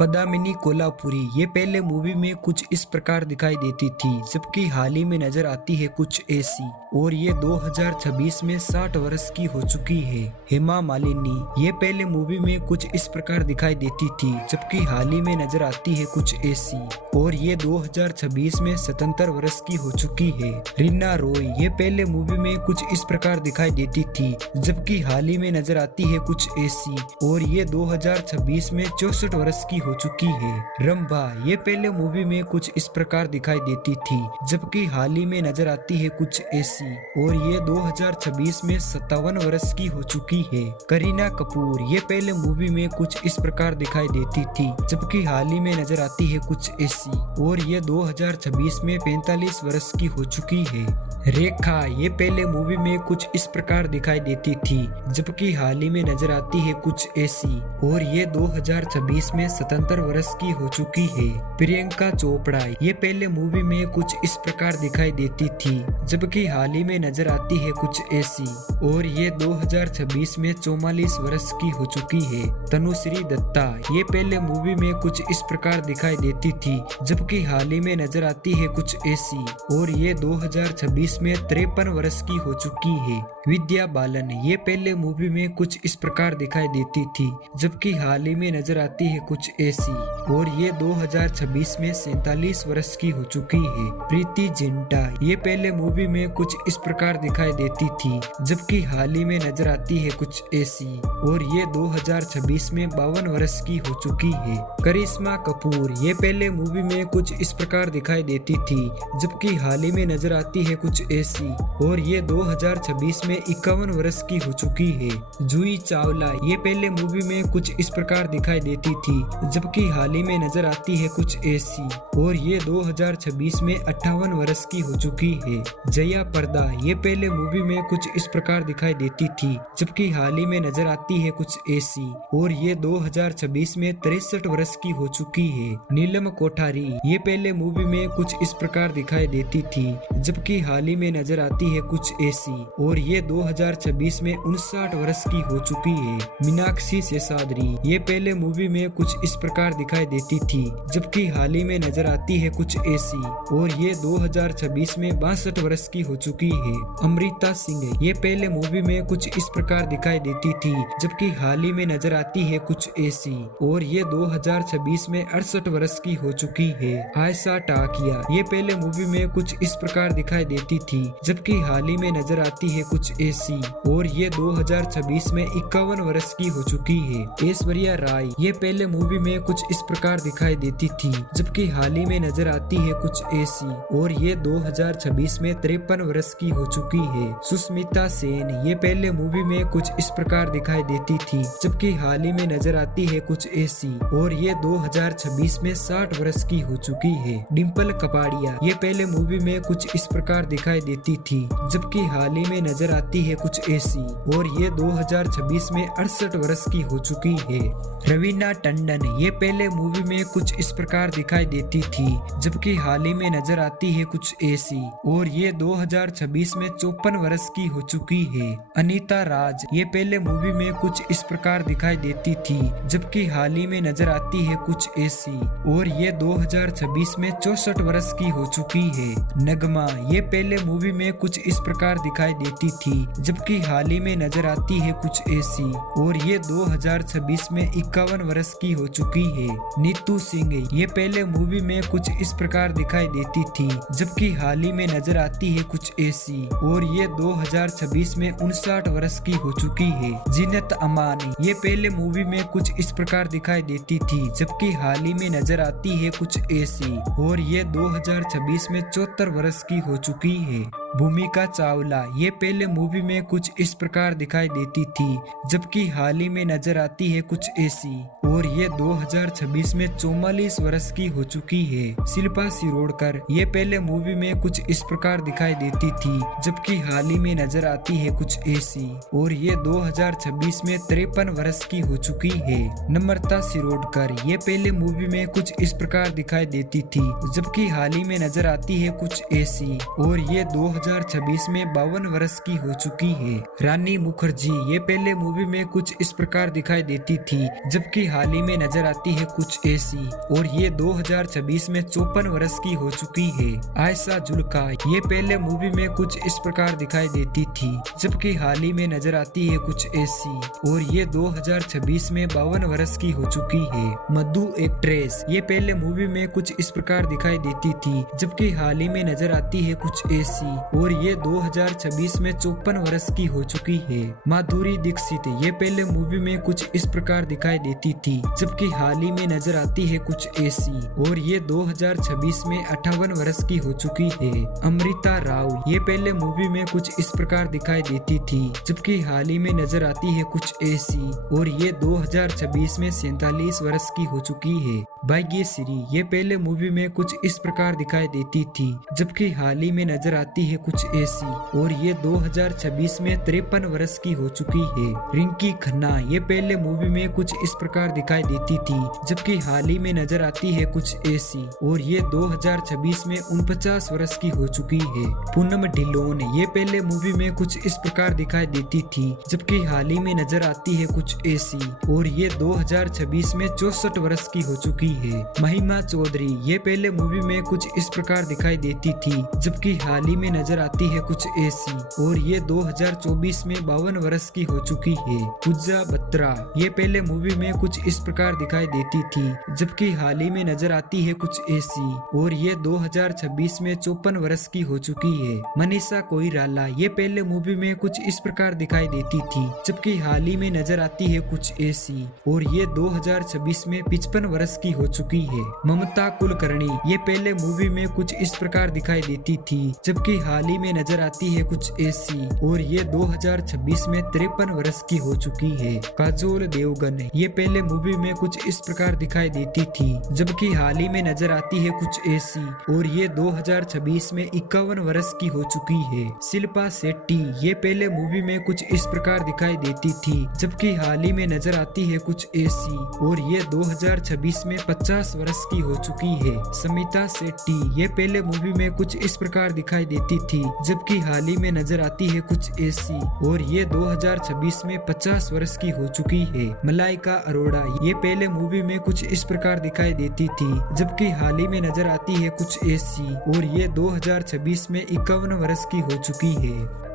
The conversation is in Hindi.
पद्मिनी कोल्हापुरी ये पहले मूवी में कुछ इस प्रकार दिखाई देती थी, जबकि हाल ही में नजर आती है कुछ ऐसी। और ये 2026 में 60 वर्ष की हो चुकी है। हेमा मालिनी ये पहले मूवी में कुछ इस प्रकार दिखाई देती थी, जबकि हाल ही में नजर आती है कुछ ऐसी। और ये 2026 में 77 वर्ष की हो चुकी है। रीना रॉय ये पहले मूवी में कुछ इस प्रकार दिखाई देती थी, जबकि हाल ही में नजर आती है कुछ ऐसी। और ये 2026 में 64 वर्ष की हो चुकी है। रंभा ये पहले मूवी में कुछ इस प्रकार दिखाई देती थी, जबकि हाल ही में नजर आती है कुछ ऐसी। और ये 2026 में 57 वर्ष की हो चुकी है। करीना कपूर ये पहले मूवी में कुछ इस प्रकार दिखाई देती थी, जबकि हाल ही में नजर आती है कुछ ऐसी। और ये 2026 में 45 वर्ष की हो चुकी है। रेखा ये पहले मूवी में कुछ इस प्रकार दिखाई देती थी, जबकि हाल ही में नजर आती है कुछ ऐसी। और ये 2026 में 77 वर्ष की हो चुकी है। प्रियंका चोपड़ा ये पहले मूवी में कुछ इस प्रकार दिखाई देती थी, जबकि हाल ही में नजर आती है कुछ ऐसी। और ये 2026 में 44 वर्ष की हो चुकी है। तनुश्री दत्ता ये पहले मूवी में कुछ इस प्रकार दिखाई देती थी, जबकि हाल ही में नजर आती है कुछ ऐसी। और ये 2026 में 53 वर्ष की हो चुकी है। विद्या बालन ये पहले मूवी में कुछ इस प्रकार दिखाई देती थी, जबकि हाल ही में नजर आती है कुछ ऐसी। और ये 2026 में 47 वर्ष की हो चुकी है। प्रीति जिंटा ये पहले मूवी में कुछ इस प्रकार दिखाई देती थी, जबकि हाल ही में नजर आती है कुछ ऐसी। और ये 2026 में 52 वर्ष की हो चुकी है। करिश्मा कपूर ये पहले मूवी में कुछ इस प्रकार दिखाई देती थी, जबकि हाल ही में नजर आती है कुछ ऐसी। और ये 2026 में 51 वर्ष की हो चुकी है। जूही चावला ये पहले मूवी में कुछ इस प्रकार दिखाई देती थी, जबकि हाल ही में नजर आती है कुछ ऐसी। और ये 2026 में 58 वर्ष की हो चुकी है। जया प्रदा ये पहले मूवी में कुछ इस प्रकार दिखाई देती थी, जबकि हाल ही में नजर आती है कुछ ऐसी। और ये 2026 में 63 वर्ष की हो चुकी है। नीलम कोठारी ये पहले मूवी में कुछ इस प्रकार दिखाई देती थी, जबकि हाल ही में नजर आती है कुछ ऐसी। और ये 2026 में 59 वर्ष की हो चुकी है। मीनाक्षी शेषाद्री ये पहले मूवी में कुछ इस प्रकार दिखाई देती थी, जबकि हाल ही में नजर आती है कुछ ऐसी। और ये 2026 में 62 वर्ष की हो चुकी है। अमृता सिंह ये पहले मूवी में कुछ इस प्रकार दिखाई देती थी, जबकि हाल ही में नजर आती है कुछ ऐसी। और ये 2026 में 68 वर्ष की हो चुकी है। आयशा टाकिया ये पहले मूवी में कुछ इस प्रकार दिखाई देती थी, जबकि हाल ही में नजर आती है कुछ ऐसी। और ये 2026 में 51 वर्ष की हो चुकी है। ऐश्वर्या राय ये पहले मूवी में कुछ इस प्रकार दिखाई देती थी, जबकि हाल ही में नजर आती है कुछ ऐसी। और ये 2026 में 53 वर्ष की हो चुकी है। सुष्मिता सेन ये पहले मूवी में कुछ इस प्रकार दिखाई देती थी, जबकि हाल ही में नजर आती है कुछ ऐसी। और ये 2026 में 60 वर्ष की हो चुकी है। डिम्पल कपाड़िया ये पहले मूवी में कुछ इस प्रकार दिखाई देती थी, जबकि हाल ही में नजर आती है कुछ ऐसी। और ये 2026 में 68 वर्ष की हो चुकी है। रवीना टंडन ये पहले मूवी में कुछ इस प्रकार दिखाई देती थी, जबकि हाल ही में नजर आती है कुछ ऐसी। और ये 2026 में 54 वर्ष की हो चुकी है। अनीता राज ये पहले मूवी में कुछ इस प्रकार दिखाई देती थी, जबकि हाल ही में नजर आती है कुछ ऐसी। और ये 2026 में 64 वर्ष की हो चुकी है। नगमा ये पहले मूवी में कुछ इस प्रकार दिखाई देती थी, जबकि हाल ही में नजर आती है कुछ ऐसी। और ये 2026 में 51 वर्ष की हो चुकी है। नीतू सिंह ये पहले मूवी में कुछ इस प्रकार दिखाई देती थी, जबकि हाल ही में नजर आती है कुछ ऐसी। और ये 2026 में 59 वर्ष की हो चुकी है। जीनत अमान ये पहले मूवी में कुछ इस प्रकार दिखाई देती थी, जबकि हाल ही में नजर आती है कुछ ऐसी। और ये 2026 में 74 वर्ष की हो चुकी है। भूमिका चावला ये पहले मूवी में कुछ इस प्रकार दिखाई देती थी, जबकि हाल ही में नजर आती है कुछ ऐसी। और ये 2026 में 44 वर्ष की हो चुकी है। शिल्पा शिरोडकर ये पहले मूवी में कुछ इस प्रकार दिखाई देती थी, जबकि हाल ही में नजर आती है कुछ ऐसी। और ये 2026 में 53 वर्ष की हो चुकी है। नम्रता शिरोडकर ये पहले मूवी में कुछ इस प्रकार दिखाई देती थी, जबकि हाल ही में नजर आती है कुछ ऐसी। और ये 2026 में 52 वर्ष की हो चुकी है। रानी मुखर्जी ये पहले मूवी में कुछ इस प्रकार दिखाई देती थी, जबकि हाल ही में नजर आती है कुछ ऐसी, और ये 2026 में 54 वर्ष की हो चुकी है। आयशा जुल्का ये पहले मूवी में कुछ इस प्रकार दिखाई देती थी, जबकि हाल ही में नजर आती है कुछ ऐसी, और ये 2026 में 52 वर्ष की हो चुकी है। मधु एक्ट्रेस ये पहले मूवी में कुछ इस प्रकार दिखाई देती थी, जबकि हाल ही में नजर आती है कुछ ऐसी, और ये 2026 में 54 वर्ष की हो चुकी है। माधुरी दीक्षित ये पहले मूवी में कुछ इस प्रकार दिखाई देती थी, जबकि हाल ही में नजर आती है कुछ ऐसी, और ये 2026 में 58 वर्ष की हो चुकी है। अमृता राव ये पहले मूवी में कुछ इस प्रकार दिखाई देती थी, जबकि हाल ही में नजर आती है कुछ ऐसी, और ये 2026 में 47 वर्ष की हो चुकी है। भाग्यश्री ये पहले मूवी में कुछ इस प्रकार दिखाई देती थी, जबकि हाल ही में नजर आती है कुछ ऐसी, और ये 2026 में 53 वर्ष की हो चुकी है। रिंकी खन्ना ये पहले मूवी में कुछ इस प्रकार दिखाई देती थी, जबकि हाल ही में नजर आती है कुछ ऐसी, और ये 2026 में 49 वर्ष की हो चुकी है। पूनम ढिल्लोन ये पहले मूवी में कुछ इस प्रकार दिखाई देती थी, जबकि हाल ही में नजर आती है कुछ ऐसी, और ये 2026 में 64 वर्ष की हो चुकी है। महिमा चौधरी ये पहले मूवी में कुछ इस प्रकार दिखाई देती थी, जबकि हाल ही में नजर आती है कुछ ऐसी, और ये 2024 में 52 वर्ष की हो चुकी है। पूजा बत्रा ये पहले मूवी में कुछ इस प्रकार दिखाई देती थी, जबकि हाल ही में नजर आती है कुछ ऐसी, और ये 2026 में 54 वर्ष की हो चुकी है। मनीषा कोइराला ये पहले मूवी में कुछ इस प्रकार दिखाई देती थी, जबकि हाल ही में नजर आती है कुछ ऐसी, और ये 2026 में 55 वर्ष की हो चुकी है। ममता कुलकर्णी ये पहले मूवी में कुछ इस प्रकार दिखाई देती थी, जबकि हाल ही में नजर आती है कुछ ऐसी, और ये 2026 में 53 वर्ष की हो चुकी है। काजोल देवगन ये पहले मूवी में कुछ इस प्रकार दिखाई देती थी, जबकि हाल ही में नजर आती है कुछ ऐसी, और ये 2026 में 51 वर्ष की हो चुकी है। शिल्पा शेट्टी ये पहले मूवी में कुछ इस प्रकार दिखाई देती थी, जबकि हाल ही में नजर आती है कुछ ऐसी, और ये 2026 में 50 वर्ष की हो चुकी है। समिता शेट्टी ये पहले मूवी में कुछ इस प्रकार दिखाई देती थी, जबकि हाल ही में नजर आती है कुछ ऐसी, और ये 2026 में 50 वर्ष की हो चुकी है। मलाइका अरोड़ा ये पहले मूवी में कुछ इस प्रकार दिखाई देती थी, जबकि हाल ही में नजर आती है कुछ ऐसी, और ये 2026 में 51 वर्ष की हो चुकी है।